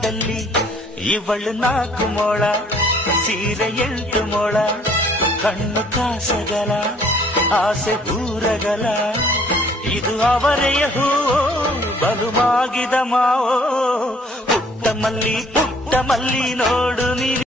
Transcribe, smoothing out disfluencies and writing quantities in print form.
ಪ್ರಾಯದಲ್ಲಿ ಇವಳು 4 ಮೊಳ ಸೀರೆ 8 ಮೊಳ ಕಣ್ಣು ಕಾಸಗಲ ಆಸೆ ಊರಗಲ ಇದು ಅವರೆಯ ಹೂವೋ ಬಲುಮಾಗಿದ ಮಾವೋ ಪುಟ್ಟ ಮಲ್ಲಿ ನೋಡು ನೀನು